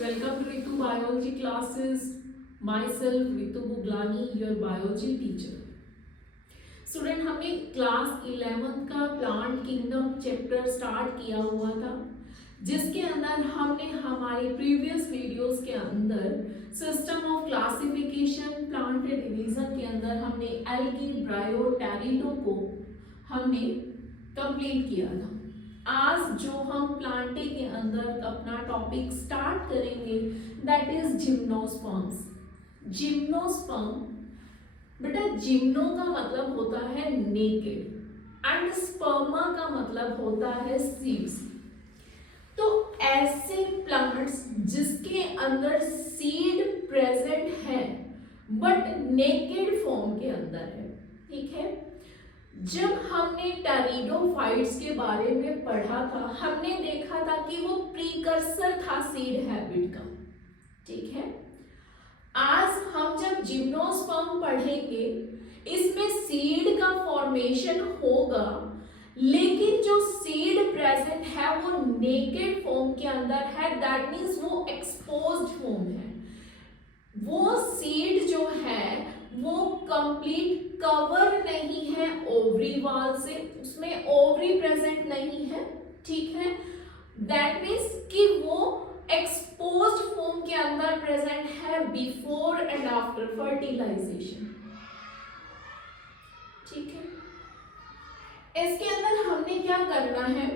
welcome to Ritu Biology classes. Myself Ritu Buglani, your biology teacher. Student हमने class 11th का plant kingdom chapter start किया हुआ था, जिसके अंदर हमने हमारे प्रीवियस वीडियोस के अंदर system of classification plant division के अंदर हमने एल्गी ब्रायो टेरिडो को हमने कंप्लीट किया था। आज जो हम प्लांटे के अंदर अपना टॉपिक स्टार्ट करेंगे दैट इज जिम्नोस्पर्म्स। जिम्नोस्पर्म बेटा, जिम्नो का मतलब होता है नेकेड एंड स्पर्मा का मतलब होता है सीड्स। तो ऐसे प्लांट्स जिसके अंदर सीड प्रेजेंट है बट नेकेड फॉर्म के अंदर है, ठीक है। जब हमने टेरिडोफाइट्स के बारे में पढ़ा था, हमने देखा था कि वो प्रीकर्सर था सीड हैबिट का, ठीक है। आज हम जब जिम्नोस्पर्म पढ़ेंगे, इसमें सीड का फॉर्मेशन होगा, लेकिन जो सीड प्रेजेंट है वो नेकेड फॉर्म के अंदर है, दैट मींस वो एक्सपोज्ड फॉर्म है। वो सीड जो है वो कंप्लीट कवर नहीं है ओवरी वॉल से, उसमें ओवरी प्रेजेंट नहीं है, ठीक है। दैट मींस कि वो एक्सपोज्ड फॉर्म के अंदर प्रेजेंट है बिफोर एंड आफ्टर फर्टिलाइजेशन, ठीक है। इसके अंदर हमने क्या करना है,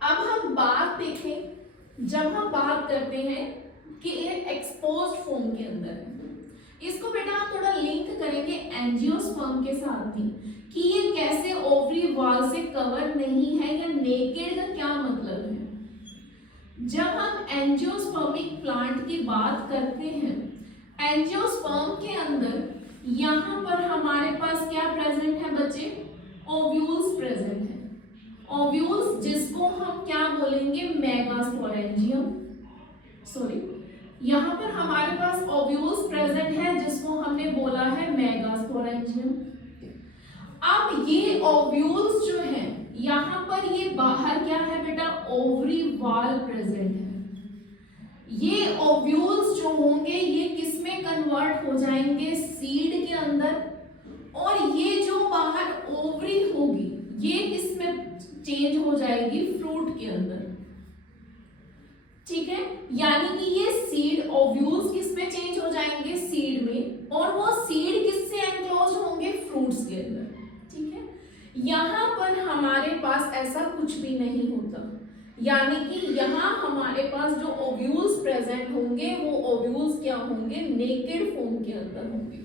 अब हम बात देखें, जब हम बात करते हैं कि ये एक्सपोज्ड फॉर्म के अंदर है, इसको बेटा आप थोड़ा लिंक करेंगे एंजियोस्पर्म के साथ ही कि ये कैसे ओवरी वॉल से कवर नहीं है या नेकेड का क्या मतलब है। जब हम एंजियोस्पर्मिक प्लांट की बात करते हैं, एंजियोस्पर्म के अंदर यहाँ पर हमारे पास क्या प्रेजेंट है बच्चे, ओव्यूल्स प्रेजेंट है। ओव्यूल्स जिसको हम क्या बोलेंगे, मेगास्पोरेंजियम, सॉरी, यहाँ पर हमारे पास ओव्यूल्स प्रेजेंट है जिसको हमने बोला है मेगास्पोरेंजियम। अब ये ओव्यूल्स जो है यहाँ पर ये बाहर क्या है बेटा, ओवरी वॉल प्रेजेंट है। ये ओव्यूल्स जो होंगे ये किस में कन्वर्ट हो जाएंगे, सीड के अंदर, और ये जो बाहर ओवरी होगी ये किस में चेंज हो जाएगी, फ्रूट के अंदर, ठीक है। यानी कि ये सीड ओव्यूल्स किस में चेंज हो जाएंगे, सीड में, और वो सीड किससे एनक्लोज होंगे, फ्रूट्स के अंदर, ठीक है। यहाँ पर हमारे पास ऐसा कुछ भी नहीं होता, यानी कि यहाँ हमारे पास जो ओव्यूल्स प्रेजेंट होंगे वो ओव्यूल्स क्या होंगे, नेकेड फॉर्म के अंदर होंगे।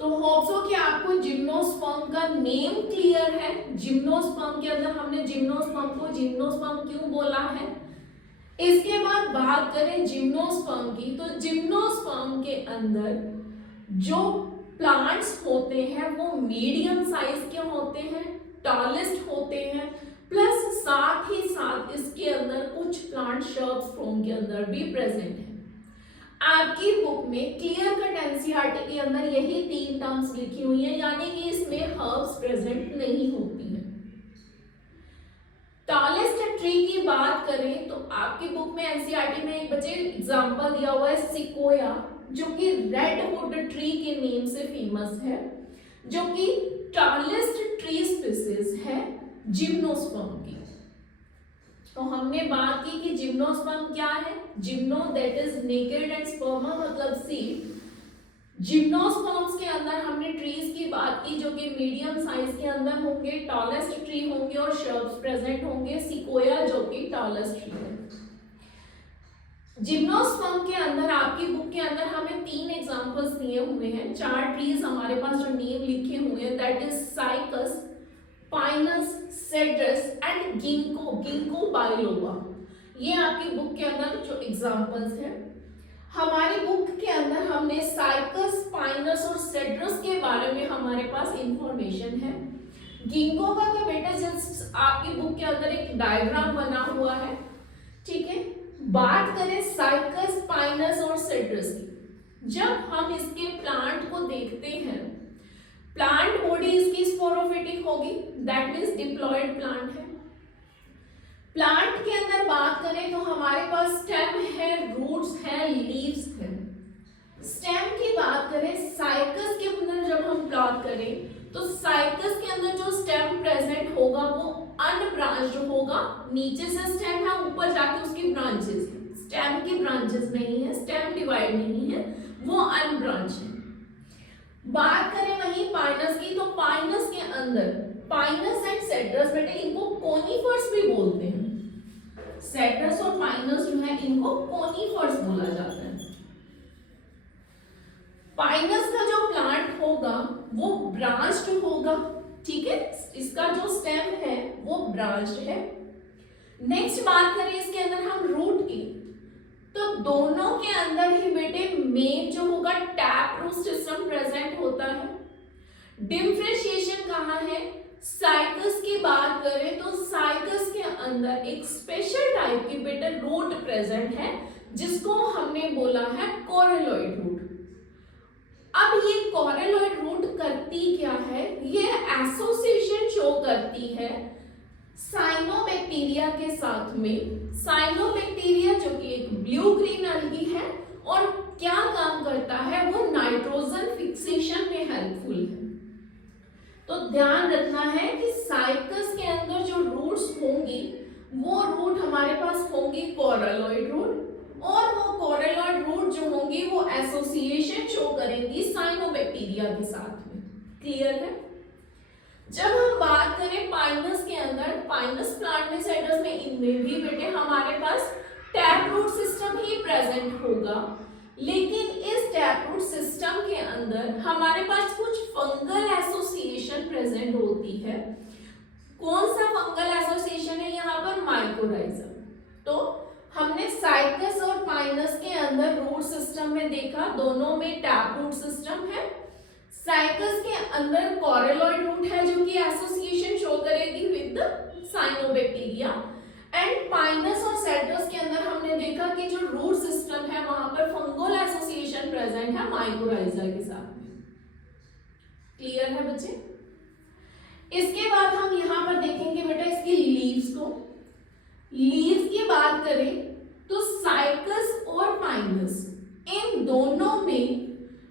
तो होप सो कि आपको जिम्नोस्पर्म का नेम क्लियर है। जिम्नोस्पर्म के अंदर हमने जिम्नोस्पर्म को जिम्नोस्पर्म क्यों बोला है। इसके बाद बात करें जिम्नोस्पर्म की, तो जिम्नोस्पर्म के अंदर जो प्लांट्स होते हैं वो मीडियम साइज के होते हैं, टॉलेस्ट होते हैं, प्लस साथ ही साथ इसके अंदर कुछ प्लांट शर्ब्स फॉर्म के अंदर भी प्रेजेंट है। आपकी बुक में क्लियर कट एनसीईआरटी के अंदर यही 3 टर्म्स लिखी हुई है, यानी कि इसमें हर्ब्स प्रेजेंट नहीं होती है। टॉलेस्ट ट्री की बात करें तो आपकी बुक में एनसीईआरटी में एक बच्चे एग्जांपल दिया हुआ है सिकोया, जो कि रेडवुड ट्री के नेम से फेमस है, जो कि टॉलेस्ट ट्री स्पीसीज है जिम्नोस्पर्म की। तो हमने बात की कि जिम्नोस्पर्म क्या है, gymno that is naked and स्पर्मा मतलब सीड। जिम्नोस्पर्म्स के अंदर हमने ट्रीज की बात की जो कि मीडियम साइज के अंदर होंगे, टॉलेस्ट ट्री होंगे और शर्ब्स प्रेजेंट होंगे, सिकोया जो कि टॉलेस्ट ट्री है। जिम्नोस्पर्म के अंदर आपकी बुक के अंदर हमें 3 एग्जांपल्स दिए हुए हैं, 4 ट्रीज हमारे पास जो नेम लिखे हुए हैं, that is cycas, Pinus, cedrus and ginkgo, ginkgo biloba. ये आपकी बुक के अंदर जो एग्जांपल्स हैं। हमारी बुक के अंदर हमने साइकस, पाइनस और सेड्रस के बारे में हमारे पास इंफॉर्मेशन है। गिंको का तो बेटा जस्ट आपकी बुक के अंदर एक डायग्राम बना हुआ है, ठीक है। बात करें साइकस, पाइनस और सेड्रस की, जब हम इसके प्लांट को देखते हैं, प्लांट बॉडी इसकी स्पोरोफिटिक होगी, दैट मींस डिप्लॉयड प्लांट है। प्लांट के अंदर बात करें तो हमारे पास स्टेम है, रूट्स है, लीव्स है। स्टेम की बात करें, साइकस के अंदर जब हम बात करें तो साइकस के अंदर जो स्टेम प्रेजेंट होगा वो अनब्रांच्ड होगा। नीचे से स्टेम है, ऊपर जाके उसकी ब्रांचेस है। स्टेम की ब्रांचेस नहीं है, स्टेम डिवाइड नहीं है, वो अनब्रांच है। बात करें वहीं पाइनस की तो पाइनस के अंदर पाइनस एंड सेड्रस, बेटे इनको कोनिफर्स भी बोलते हैं। सेड्रस और पाइनस जो है इनको कोनिफर्स बोला जाता है। पाइनस का जो प्लांट होगा वो ब्रांच्ड होगा, ठीक है, इसका जो स्टेम है वो ब्रांच्ड है। नेक्स्ट बात करें इसके अंदर हम रूट की तो दोनों के अंदर ही बेटे मेन जो होगा टैप रूट सिस्टम प्रेजेंट होता है। डिफरेंशिएशन कहाँ है? साइकस की बात करें तो साइकस के अंदर एक स्पेशल टाइप की बेटे रूट प्रेजेंट है जिसको हमने बोला है कोरेलॉइड रूट। अब ये कोरेलॉइड रूट करती क्या है? ये एसोसिएशन शो करती है साइनोबैक्टीरिया के साथ में। साइनोबैक्टीरिया जो कि एक ब्लू ग्रीन अलगी है और क्या काम करता है? वो नाइट्रोजन फिक्सेशन में हेल्पफुल है। तो ध्यान रखना है कि साइकस के अंदर जो रूट्स होंगी वो रूट हमारे पास होंगी कोरेलॉइड रूट, और वो कोरेलॉइड रूट जो होंगी वो एसोसिएशन शो करेंगी साइनोबैक्टीरिया के साथ में। क्लियर है? जब हम बात करें पाइनस के अंदर, पाइनस प्लांट में, सेड्रस में, इनमें भी बेटे हमारे पास टैप रूट सिस्टम ही प्रेजेंट होगा। लेकिन इस टैप रूट सिस्टम के अंदर हमारे पास कुछ फंगल एसोसिएशन प्रेजेंट होती है। कौन सा फंगल एसोसिएशन है यहाँ पर? माइकोराइजम। तो हमने साइकस और पाइनस के अंदर रूट सिस्टम में देखा, दोनों में टैप रूट सिस्टम है। साइकस के अंदर कोरेलॉइड रूट है जो कि एसोसिएशन शो करेगी विद साइनोबैक्टीरिया, एंड पाइनस और सेड्रस के अंदर हमने देखा कि जो रूट सिस्टम है वहां पर फंगल एसोसिएशन प्रेजेंट है माइकोराइजा के साथ में। क्लियर है बच्चे? इसके बाद हम यहाँ पर देखेंगे बेटा इसकी लीव्स को। लीव्स की बात करें तो साइकस और पाइनस इन दोनों में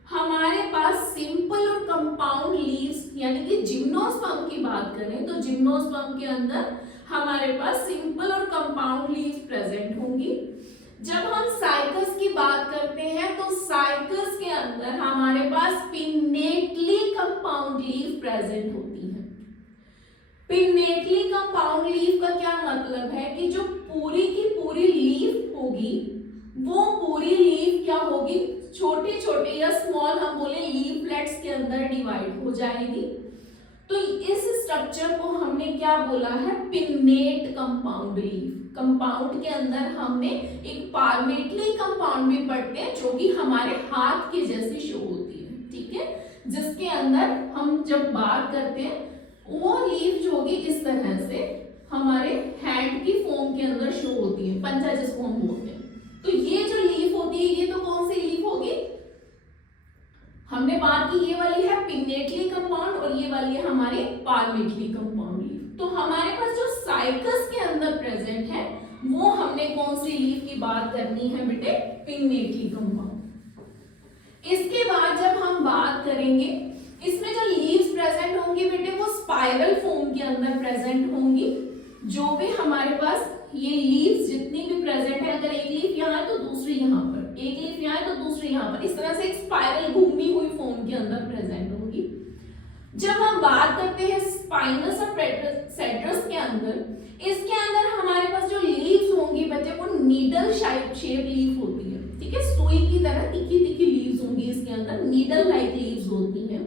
हमारे पास सिंपल और कंपाउंड लीव्स यानी कि जिम्नोस्पर्म की बात करें तो जिम्नोस्पर्म के अंदर हमारे पास सिंपल और कंपाउंड लीव्स प्रेजेंट होंगी। जब हम साइकस की बात करते हैं तो साइकस के अंदर हमारे पास पिन्नेटली कंपाउंड लीव प्रेजेंट होती है। पिन्नेटली कंपाउंड लीव का क्या मतलब है कि जो पूरी की पूरी लीव होगी वो पूरी लीव क्या होगी? छोटे छोटे या स्मॉल हम बोले लीवलेट्स के अंदर डिवाइड हो जाएगी। तो इस स्ट्रक्चर को हमने क्या बोला है? Pennate compound leave. कंपाउंड के अंदर हमने एक पार्मेटली कंपाउंड भी पढ़ते हैं जो कि हमारे हाथ के जैसे शो होती है, ठीक है, जिसके अंदर हम जब बात करते हैं वो लीव जो होगी इस तरह से हमारे हैंड की फॉर्म के अंदर शो होती है, पंचा जिसको हम बोलते हैं। तो ये जो लीफ होती है ये तो कौन सी लीफ होगी? हमने बात की ये वाली है पिन्नेटली कंपाउंड और ये वाली है हमारी पार्मेटली कंपाउंड लीफ। तो हमारे पास जो साइकस के अंदर प्रेजेंट है वो हमने कौन सी लीफ की बात करनी है बेटे? Pinnately compound. इसके बाद जब हम बात करेंगे इसमें जो लीव्स प्रेजेंट होंगी बेटे वो स्पाइरल फॉर्म के अंदर प्रेजेंट होंगी। जो भी हमारे पास ये लीव्स जितनी भी प्रेजेंट है, अगर एक लीफ यहाँ है तो दूसरी यहाँ पर, एक लीफ यहाँ है तो दूसरी यहाँ पर, इस तरह से एक स्पाइरल घूमी हुई फॉर्म के अंदर प्रेजेंट होंगी। जब हम बात करते हैं स्पाइनस और सेड्रस के अंदर, इसके अंदर हमारे पास जो लीव्स होंगी बच्चे वो नीडल शेप लीफ होती है, ठीक है, सुई की तरह तिखी तिखी लीव्स होंगी इसके अंदर, नीडल लाइक लीव्स होती हैं।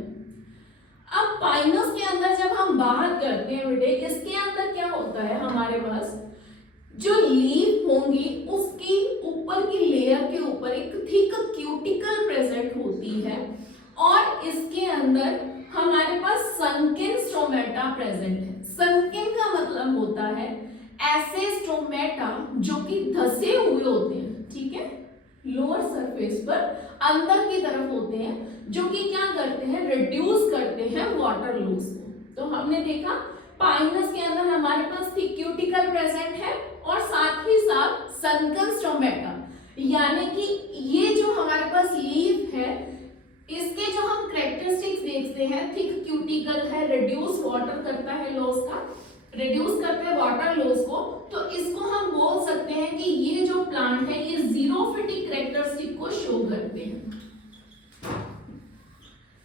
अब पाइनस के अंदर जब हम बात करते हैं बेटे इसके अंदर क्या होता है? हमारे पास जो लीफ होंगी उसकी ऊपर की लेयर के ऊपर एक थिक क्यूटिकल प्रेजेंट होती है और इसके अंदर हमारे पास संकिन स्टोमेटा प्रेजेंट है। संकिन का मतलब होता है ऐसे स्टोमेटा जो कि धसे हुए होते हैं, ठीक है, लोअर सरफेस पर अंदर की तरफ होते हैं, जो कि क्या करते हैं? रिड्यूस करते हैं वाटर लॉस को। तो हमने देखा पाइनस के अंदर हमारे पास थिक क्यूटिकल प्रेजेंट है और साथ ही साथ सनकन स्टोमेटा, यानी कि ये जो हमारे पास लीफ है इसके जो हम कैरेक्टरिस्टिक्स देखते हैं, थिक क्यूटिकल है, रिड्यूस वाटर करता है लॉस का, रिड्यूस करते हैं वाटर लॉस को, तो इसको हम बोल सकते हैं कि ये जो प्लांट है ये जीरोफिटिक कैरेक्टरिस्टिक को शो करते हैं।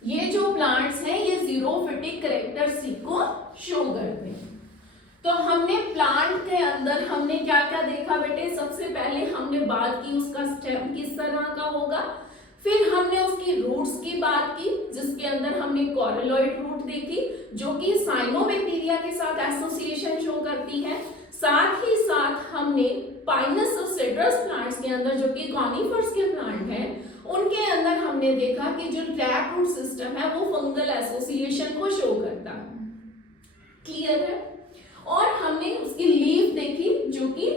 ये जो प्लांट्स हैं ये जीरोफिटिक कैरेक्टरिस्टिक को शो करते हैं। तो हमने प्लांट के अंदर हमने क्या क्या देखा बेटे, सबसे पहले हमने बात की उसका स्टेम किस तरह का होगा, फिर हमने उसकी रूट्स की बात की जिसके अंदर हमने कॉरिलॉइड रूट देखी जो कि साइनोबैक्टीरिया के साथ एसोसिएशन शो करती है। साथ ही साथ हमने पाइनस और सिट्रस प्लांट्स के अंदर जो कि कॉनिफर्स के प्लांट हैं उनके अंदर हमने देखा कि जो टैप रूट सिस्टम है वो फंगल एसोसिएशन को शो करता है। क्लियर है? और हमने उसकी लीफ देखी जो कि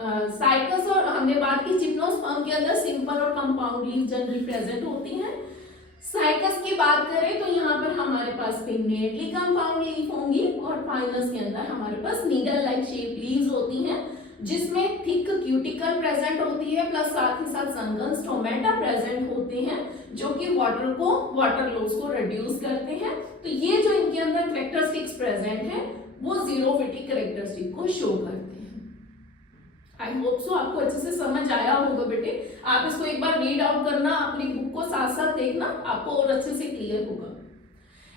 साइकस, और हमने बात की जिम्नोस्पर्म के अंदर सिंपल और कंपाउंड लीफ जनरली प्रेजेंट होती हैं। साइकस की बात करें तो यहाँ पर हमारे पास पिगमेंटली कंपाउंड लीफ होंगी और पाइनस के अंदर हमारे पास नीडल लाइक शेप लीव्स होती हैं जिसमें थिक क्यूटिकल प्रेजेंट होती है प्लस साथ ही साथ सनकन स्टोमेटा प्रेजेंट होते हैं जो कि वाटर लॉस को रिड्यूस करते हैं। तो ये जो इनके अंदर कैरेक्टरिस्टिक्स प्रेजेंट है वो जीरोफिटिक कैरेक्टरिस्टिक को शो करते हैं। आई होप सो आपको अच्छे से समझ आया होगा बेटे। आप इसको एक बार रीड आउट करना, अपनी बुक को साथ साथ देखना, आपको और अच्छे से क्लियर होगा।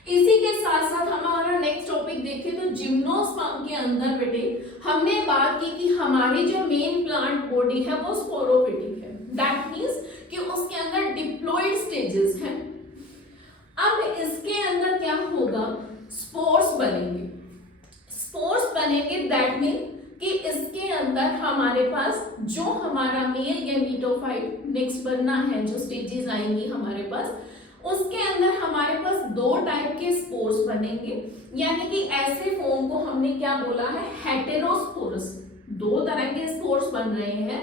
इसी के साथ साथ हमारा नेक्स्ट टॉपिक देखें तो जिम्नोस्पर्म के अंदर बेटे हमने बात की कि हमारी जो मेन प्लांट बॉडी है वो स्पोरोफिटिक है। दैट मींस कि उसके अंदर डिप्लॉइड स्टेजेस हैं। अब इसके अंदर क्या होगा, स्पोर्स बनेंगे। स्पोर्स बनेंगे दैट मीन कि इसके अंदर हमारे पास जो हमारा मेल गैमेटोफाइट नेक्स्ट बनना है, जो स्टेजेस आएंगी हमारे पास, उसके अंदर हमारे पास दो टाइप के स्पोर्स बनेंगे, यानी कि ऐसे फॉर्म को हमने क्या बोला है, हेटेरोस्पोरस। दो तरह के स्पोर्स बन रहे हैं।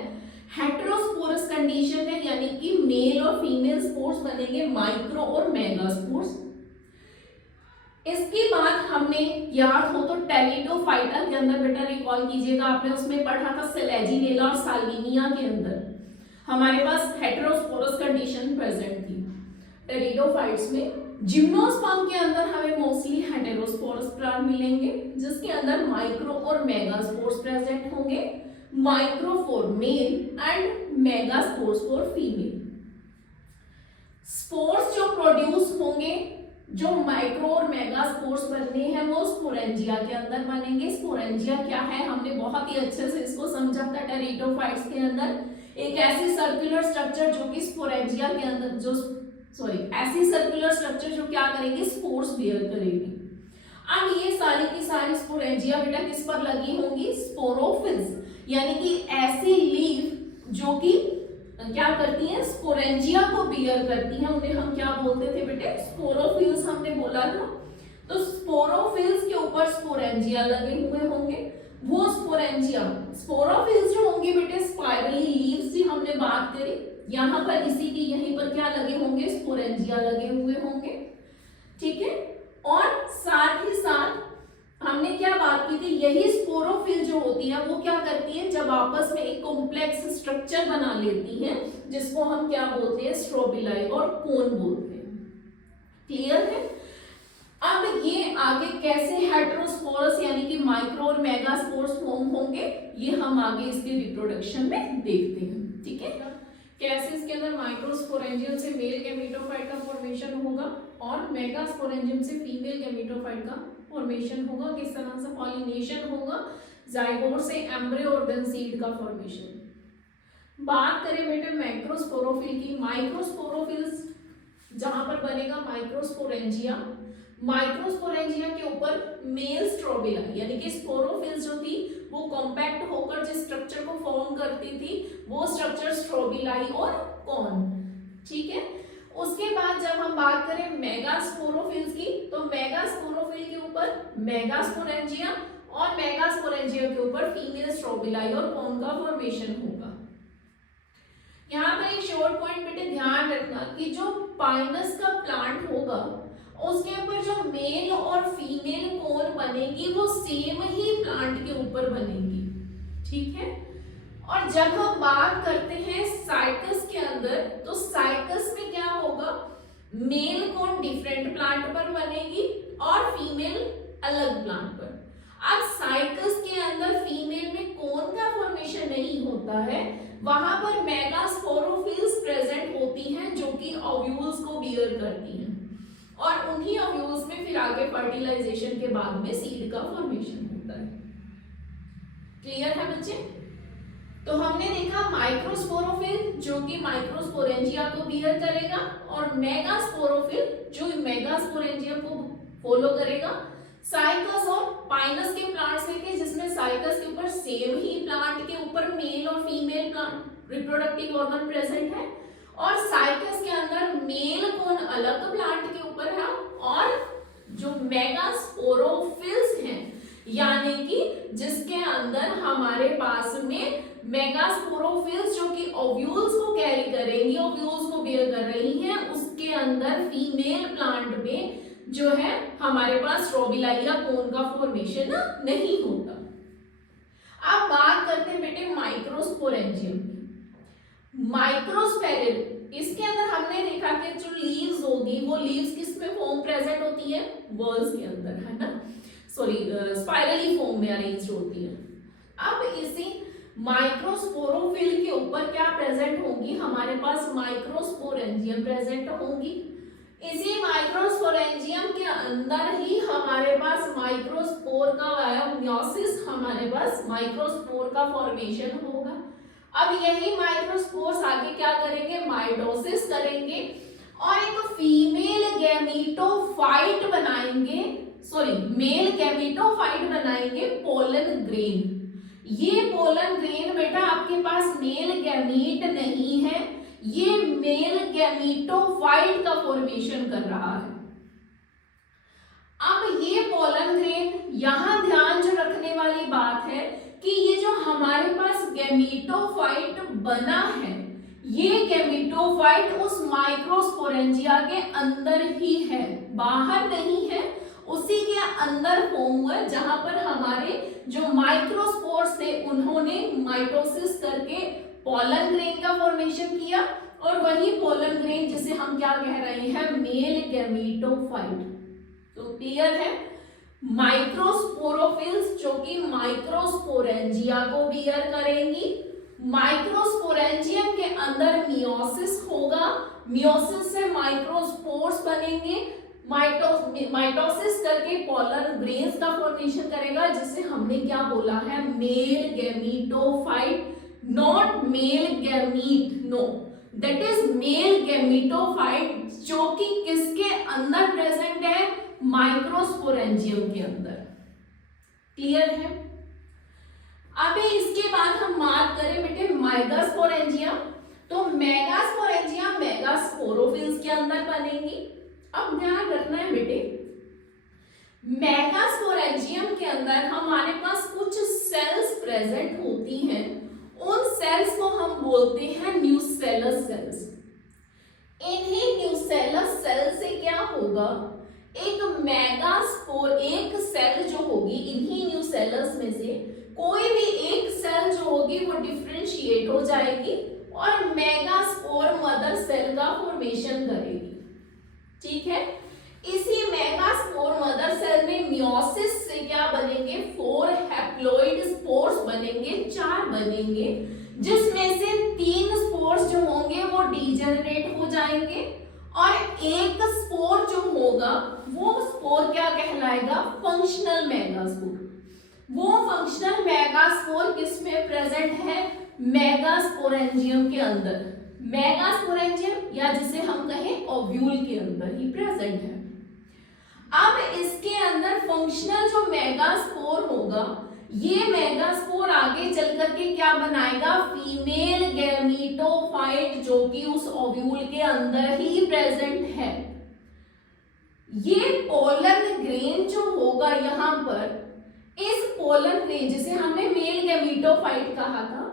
हेटेरोस्पोरस कंडीशन है यानी कि मेल और फीमेल स्पोर्स बनेंगे, माइक्रो और मेगास्पोर्स। इसके बाद हमने याद हो तो टेरिडोफाइटा के अंदर बेटा रिकॉल कीजिएगा, आपने उसमें पढ़ा था सेलेजिनेला और साल्विनिया के अंदर हमारे पास हेटेरोस्पोरस कंडीशन प्रेजेंट थी टेरिडोफाइट्स में। जिम्नोस्पर्म के अंदर हमें मोस्टली हेटेरोस्पोरस प्लांट मिलेंगे जिसके अंदर माइक्रो और मेगास्पोर्स प्रेजेंट होंगे, micro for male and megaspores for female. Spores जो प्रोड्यूस होंगे, जो माइक्रो और मेगा स्पोर्स बनने हैं वो स्पोरेंजिया के अंदर बनेंगे। स्पोरेंजिया क्या है, हमने बहुत ही अच्छे से इसको समझा था टेरिडोफाइट्स के अंदर। एक ऐसी सर्कुलर स्ट्रक्चर जो कि स्पोरेंजिया के अंदर ऐसी सर्कुलर स्ट्रक्चर जो क्या करेगी, स्पोर्स बियर करेगी। अब ये सारी की सारी स्पोरेंजिया बेटा किस पर लगी होंगी, स्पोरोफिल्स, यानी कि ऐसी लीफ जो कि क्या करती हैं, स्पोरेंजिया को बियर करती हैं, उन्हें हम क्या बोलते थे बेटे, स्पोरोफिल्स हमने बोला था। तो स्पोरोफिल्स के ऊपर स्पोरेंजिया लगे हुए होंगे। वो स्पोरोफिल्स जो होंगे बेटे स्पाइरली लीव्स की हमने बात करी, यहाँ पर इसी की यहीं पर क्या लगे होंगे, स्पोरेंजिया लगे हुए होंगे। ठीक है, और साथ ही साथ हमने क्या बात की थी, यही स्पोरोफिल जो होती है वो क्या करती है, जब आपस में एक कॉम्प्लेक्स स्ट्रक्चर बना लेती है जिसको हम क्या बोलते हैं, स्ट्रोबिलाई और कोन बोलते हैं। क्लियर है? अब ये आगे कैसे हेटेरोस्पोरस यानी कि माइक्रो और मेगास्पोर्स फॉर्म होंगे ये हम आगे इसके रिप्रोडक्शन में देखते हैं। ठीक है, कैसे इसके अंदर माइक्रोस्पोरेंजियम से मेल गैमेटोफाइट का फॉर्मेशन होगा और मेगास्पोरेंजियम से फीमेल गैमेटोफाइट का फॉर्मेशन होगा, किस तरह से पॉलिनेशन होगा, जाइगोट से एम्ब्रियो और देन सीड का फॉर्मेशन। बात करें बेटे मैक्रोस्पोरोफिल की, माइक्रोस्पोरोफिल्स जहां पर बनेगा माइक्रोस्पोरेंजिया, माइक्रोस्पोरेंजिया के ऊपर मेल स्ट्रोबिला यानी कि स्पोरोफिल्स जो थी वो कॉम्पैक्ट होकर जिस स्ट्रक्चर को फॉर्म करती थी वो स्ट्रक्चर स्ट्रोबिलाई और कॉन। ठीक है, उसके बाद जब हम बात करें मेगास्पोरोफिल्स की, तो मेगास्पोरोफिल के ऊपर मेगास्पोरेंजिया और मेगास्पोरेंजिया के ऊपर फीमेल स्ट्रोबिलाई और कॉन का फॉर्मेशन होगा। यहाँ पर एक शॉर्ट पॉइंट बेटे ध्यान रखना कि जो पाइनस का प्लांट होगा उसके ऊपर जो मेल और फीमेल कोन बनेगी वो सेम ही प्लांट के ऊपर बनेगी, ठीक है। और जब हम बात करते हैं साइकस के अंदर, तो साइकस में क्या होगा, मेल कोन डिफरेंट प्लांट पर बनेगी और फीमेल अलग प्लांट पर। अब साइकस के अंदर फीमेल में कोन का फॉर्मेशन नहीं होता है, वहां पर मेगास्पोरोफिल्स प्रेजेंट होती हैं जो कि ओव्यूल्स को बियर करती हैं, और उन्हीं ओव्यूल्स में फिर आगे फर्टिलाइजेशन के बाद में सीड का फॉर्मेशन होता है। क्लियर है बच्चे? तो हमने देखा माइक्रोस्पोरोफिल जो कि माइक्रोस्पोरेंजिया को बियर करेगा, और मेगास्पोरोफिल जो मेगास्पोरेंजिया को फॉलो करेगा। साइकस और पाइनस के प्लांट्स लेके जिसमें साइकस के ऊपर सेम ही प्लांट के ऊपर मेल और female plant reproductive organ present है, और साइकस के अंदर मेल कोन अलग प्लांट के ऊपर है, और जो मेगास्पोरोफिल्स हैं यानी कि जिसके अंदर हमारे पास में मेगास्पोरोफिल्स जो कि ओव्यूल्स को कैरी करेंगी, ओव्यूल्स को बियर कर रही हैं, उसके अंदर फीमेल प्लांट में जो है हमारे पास स्ट्रोबिलाइया कोन का फॉर्मेशन नहीं होता। अब बात करते हैं बेटे माइक्रोस्पोरेंजियम की। माइक्रोस्पोरेंजियम इसके अंदर हमने देखा कि जो लीव्स होगी वो लीव्स किस में फॉर्म प्रेजेंट होती है, बॉल्स के अंदर, है ना, सॉरी स्पाइरली फॉर्म में अरेंज होती है। अब इसी माइक्रोस्पोरोफिल के ऊपर क्या प्रेजेंट होंगी, हमारे पास माइक्रोस्पोरेंजियम प्रेजेंट होंगी। इसी माइक्रोस्पोरेंजियम के अंदर ही हमारे पास माइक्रोस्पोर का मियोसिस, हमारे पास माइक्रोस्पोर का फॉर्मेशन होगा। अब यही माइक्रोस्पोर्स आगे क्या करेंगे, माइटोसिस करेंगे और एक फीमेल गैमीटोफाइट बनाएंगे, सॉरी मेल गैमीटोफाइट बनाएंगे पोलन ग्रेन। ये पोलन ग्रेन बेटा आपके पास मेल गैमीट नहीं है, ये मेल गैमीटोफाइट का फॉर्मेशन कर रहा है। अब ये पोलन ग्रेन, यहां ध्यान जो रखने वाली बात है कि ये जो हमारे पास गैमीटोफाइट बना है, ये गैमीटोफाइट उस माइक्रोस्पोरेंजिया के अंदर ही है, बाहर नहीं है, उसी के अंदर फॉर्म हुआ जहां पर हमारे जो माइक्रोस्पोर्स थे उन्होंने माइटोसिस करके पोलन ग्रेन का फॉर्मेशन किया, और वही पोलन ग्रेन जिसे हम क्या कह रहे हैं, मेल गैमीटोफाइट। तो क्लियर है, माइक्रोस्पोरोफिल्स जो कि माइक्रोस्पोरेंजिया को बियर करेंगी। माइक्रोस्पोरेंजियम के अंदर मियोसिस होगा, मियोसिस से माइक्रोस्पोर्स बनेंगे, माइटोसिस करके पोलन ग्रेन्स का फॉर्मेशन करेगा, जिसे हमने क्या बोला है, male gametophyte, not male gamete, no, that is male gametophyte जो कि किसके अंदर प्रेजेंट है, माइक्रोस्पोरेंजियम के अंदर। क्लियर है? अभी इसके बाद हम बात करें बेटे मेगास्पोरेंजिया, तो मेगास्पोरेंजिया मेगास्पोरोफिल्स के अंदर बनेंगी। अब ध्यान रखना है बेटे, मेगास्पोरेंजियम के अंदर हमारे पास कुछ सेल्स प्रेजेंट होती हैं, उन सेल्स को हम बोलते हैं न्यूसेलस सेल्स। इन्हीं न्यूसेलस सेल से क्या होगा, एक मेगास्पोर, एक सेल जो होगी इन्हीं न्यूसेलस में से कोई भी एक सेल जो होगी वो डिफरेंशिएट हो जाएगी और मेगास्पोर मदर सेल का फॉर्मेशन करेगी। ठीक है, इसी मेगास्पोर मदर सेल में मियोसिस से क्या बनेंगे, 4 हैप्लॉइड स्पोर्स बनेंगे, 4 बनेंगे, जिसमें से 3 स्पोर्स जो होंगे वो डीजेनरेट हो जाएंगे और एक स्पोर जो होगा वो स्पोर क्या कहलाएगा, फंक्शनल मेगास्पोर। वो फंक्शनल मेगास्पोर किसमें प्रेजेंट है, मेगास्पोरेंजियम के अंदर, मेगास्पोरेंजियम या जिसे हम कहें ओव्यूल के अंदर ही प्रेजेंट है। अब इसके अंदर फंक्शनल जो मेगास्पोर होगा, ये मेगास्पोर आगे चल करके क्या बनाएगा, फीमेल गैमीटोफाइट जो कि उस ओव्यूल के अंदर ही प्रेजेंट है। ये पोलन ग्रेन जो होगा यहाँ पर, इस पोलन ग्रेन जिसे हमने मेल गैमीटोफाइट कहा था,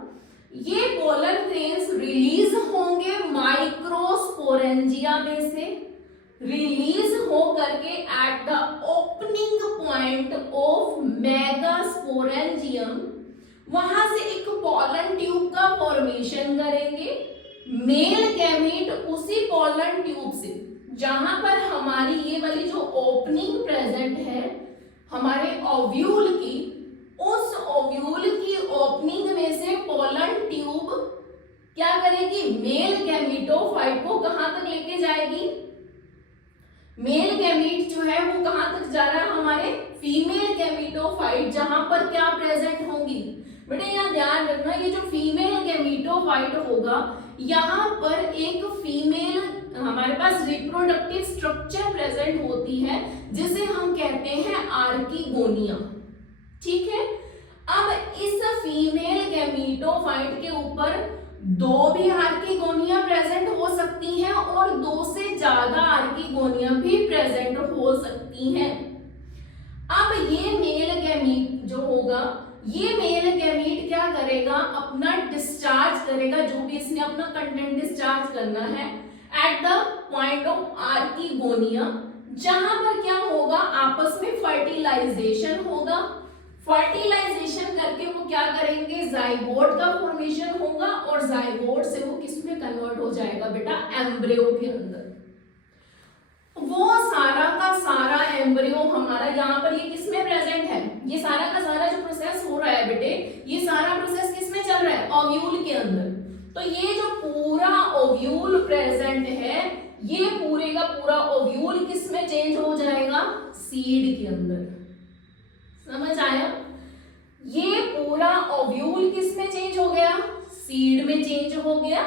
ये पोलन ग्रेन्स रिलीज होंगे माइक्रोस्पोरेंजिया में से, रिलीज हो करके at the opening point of megasporangium वहां से एक पॉलन ट्यूब का फॉर्मेशन करेंगे। मेल गैमीट उसी पॉलन ट्यूब से, जहां पर हमारी ये वाली जो ओपनिंग प्रेजेंट है हमारे ओव्यूल की, उस ओव्यूल की ओपनिंग में से पॉलन ट्यूब क्या करेगी, मेल गैमीटोफाइट को कहां तक लेके जाएगी, मेल गैमीट जो है वो कहां तक जा रहा है, हमारे फीमेल गैमीटोफाइट जहां पर क्या प्रेजेंट होंगी। बेटा यहाँ ध्यान रखना, ये जो फीमेल गैमीटोफाइट होगा यहाँ पर एक फीमेल हमारे पास रिप्रोडक्टिव स्ट्रक्चर प्रेजेंट होती है जिसे हम कहते हैं आर्किगोनिया। ठीक है, अब इस फीमेल गैमीटोफाइट के ऊपर दो भी आर्किगोनिया प्रेजेंट हो सकती हैं और दो से ज्यादा आर्किगोनिया भी प्रेजेंट हो सकती हैं। अब ये मेल गैमीट जो होगा, ये मेल गैमीट क्या करेगा, अपना डिस्चार्ज करेगा, जो भी इसने अपना कंटेंट डिस्चार्ज करना है at the point of archegonia, जहां पर क्या होगा, आपस में फर्टिलाइजेशन होगा। फर्टिलाइजेशन करके वो क्या करेंगे, जाइगोट का फॉर्मेशन होगा और जाइगोट से वो किसमें कन्वर्ट हो जाएगा बेटा, एम्ब्रियो के अंदर। वो सारा का सारा एम्ब्रियो हमारा यहाँ पर ये किसमें प्रेजेंट है, ये सारा का सारा जो प्रोसेस हो रहा है बेटे, ये सारा प्रोसेस किसमें चल रहा है, ओव्यूल के अंदर। तो ये जो पूरा ओव्यूल प्रेजेंट है, ये पूरे का पूरा ओव्यूल किसमें चेंज हो जाएगा, सीड के अंदर। समझ आया, ये पूरा ओव्यूल किसमें चेंज हो गया, सीड में चेंज हो गया।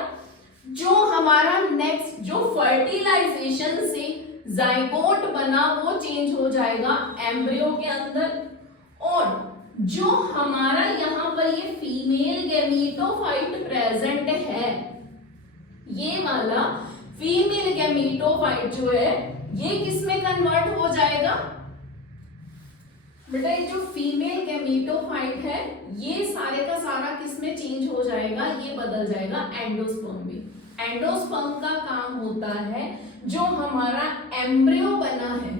जो हमारा नेक्स्ट जो फर्टिलाइजेशन से जाइगोट बना वो चेंज हो जाएगा एम्ब्रियो के अंदर, और जो हमारा यहाँ पर ये फीमेल गैमीटोफाइट प्रेजेंट है, ये वाला फीमेल गैमीटोफाइट जो है ये किसमें कन्वर्ट हो जाएगा बेटा, ये जो फीमेल गैमीटोफाइट है ये सारे का सारा किसमें चेंज हो जाएगा, ये बदल जाएगा एंडोस्पर्म में। एंडोस्पर्म का काम होता है जो हमारा एम्ब्रियो बना है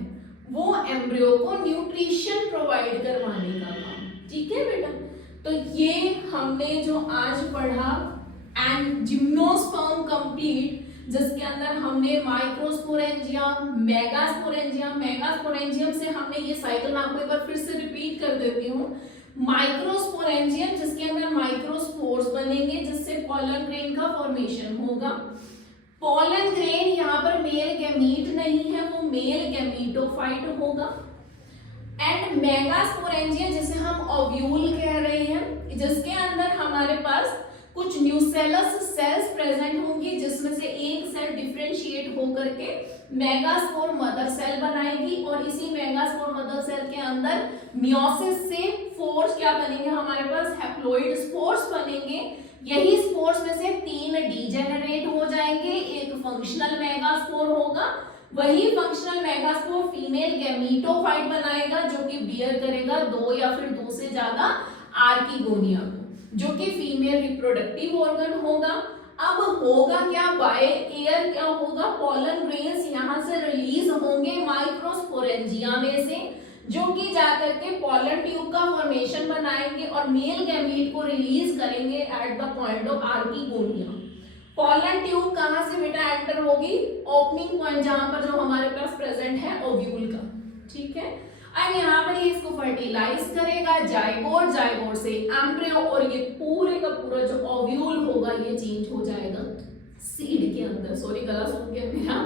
वो एम्ब्रियो को न्यूट्रिशन प्रोवाइड करवाने का काम। ठीक है बेटा, तो ये हमने जो आज पढ़ा एंड जिम्नोस्पर्म कंप्लीट, जिसके अंदर हमने माइक्रोस्पोरेंजियम, मेगास्पोरेंजियम से हमने ये साइकिल आपको एक बार फिर से रिपीट कर देती हूँ। माइक्रोस्पोरेंजियम जिसके अंदर माइक्रोस्पोर्स बनेंगे जिससे पॉलन ग्रेन का फॉर्मेशन होगा। पॉलन ग्रेन यहाँ पर मेल गैमीट नहीं है, वो मेल गैमीटोफाइट होगा। एंड मेगास्पोरेंजियम जिसे हम ओव्यूल कह रहे हैं, जिसके अंदर हमारे पास कुछ न्यूसेलस सेल्स प्रेजेंट होंगी जिसमें से एक सेल डिफरेंशिएट होकर के मेगास्पोर मदर सेल बनाएगी, और इसी मेगास्पोर मदर सेल के अंदर मियोसिस से फोर्स क्या बनेंगे, हमारे पास हैप्लॉइड स्पोर्स बनेंगे। यही स्पोर्स में से 3 डीजेनरेट हो जाएंगे, एक फंक्शनल मेगास्पोर होगा। वही फंक्शनल मेगास्पोर फीमेल गैमीटोफाइट बनाएगा जो कि बियर करेगा 2 या फिर 2 से ज्यादा आर्किगोनिया को, जो कि फीमेल रिप्रोडक्टिव ऑर्गन होगा। अब होगा क्या, बाय एयर क्या होगा, पॉलन ग्रेन्स यहां से रिलीज होंगे माइक्रोस्पोरेंजिया में से, जो कि जाकर के पॉलन ट्यूब का फॉर्मेशन बनाएंगे और मेल गैमीट को रिलीज करेंगे at the point of archegonia. Pollen tube कहां से बेटा एंटर होगी, ओपनिंग पॉइंट जहां पर जो हमारे पास प्रेजेंट है ओव्यूल का। ठीक है, अब यहाँ पर ये इसको फर्टिलाइज करेगा, जाइगोट, जाइगोट से एम्ब्रियो, और ये पूरे का पूरा जो ओव्यूल होगा ये चेंज हो जाएगा सीड के अंदर। सॉरी गला सूख गया मेरा,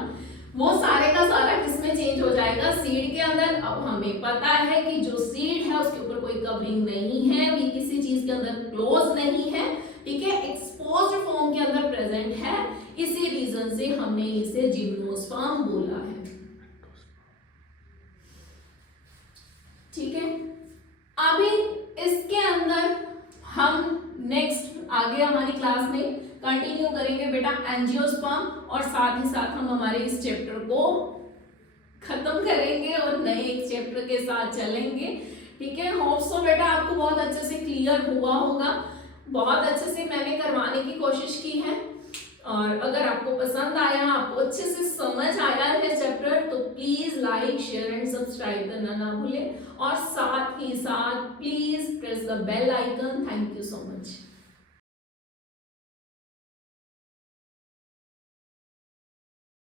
वो सारे का सारा किसमें चेंज हो जाएगा, सीड के अंदर। अब हमें पता है कि जो सीड है उसके ऊपर कोई कवरिंग नहीं है, ये किसी चीज के अंदर क्लोज नहीं है, ठीक है, एक्सपोज्ड फॉर्म के अंदर प्रेजेंट है, इसी रीजन से हमने इसे जिम्नोस्पर्म बोला है। ठीक है, अभी इसके अंदर हम नेक्स्ट आगे हमारी क्लास में कंटिन्यू करेंगे बेटा एंजियोस्पर्म, और साथ ही साथ हम हमारे इस चैप्टर को खत्म करेंगे और नए एक चैप्टर के साथ चलेंगे। ठीक है, होप सो बेटा आपको बहुत अच्छे से क्लियर हुआ होगा, बहुत अच्छे से मैंने करवाने की कोशिश की है। और अगर आपको पसंद आया, आपको अच्छे से समझ आया है चैप्टर, तो please like, share and subscribe करना ना भूलें और साथ ही साथ please press the bell icon. Thank you so much.